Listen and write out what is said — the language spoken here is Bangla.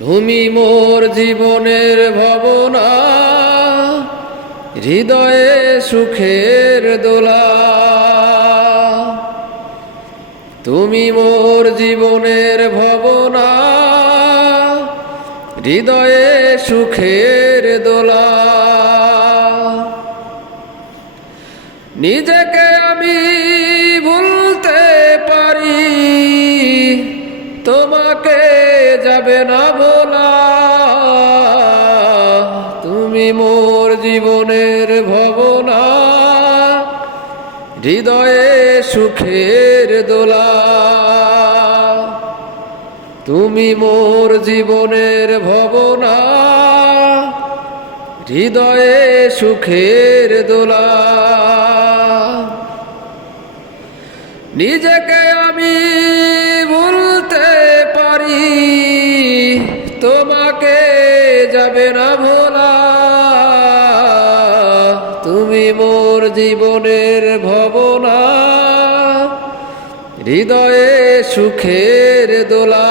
তুমি মোর জীবনের ভাবনা, হৃদয়ে সুখের দোলা। তুমি মোর জীবনের ভাবনা, হৃদয়ে সুখের দোলা। নিজেকে আমি ভুলতে পারি, তোমাকে যাবে না ভোলা। তুমি মোর জীবনের ভাবনা, হৃদয়ে সুখের দোলা। তুমি মোর জীবনের ভাবনা, হৃদয়ে সুখের দোলা। নিজেকে আমি ভুলতে পারি, তোমাকে যাবে না ভোলা। তুমি মোর জীবনের ভাবনা, হৃদয়ে সুখের দোলা।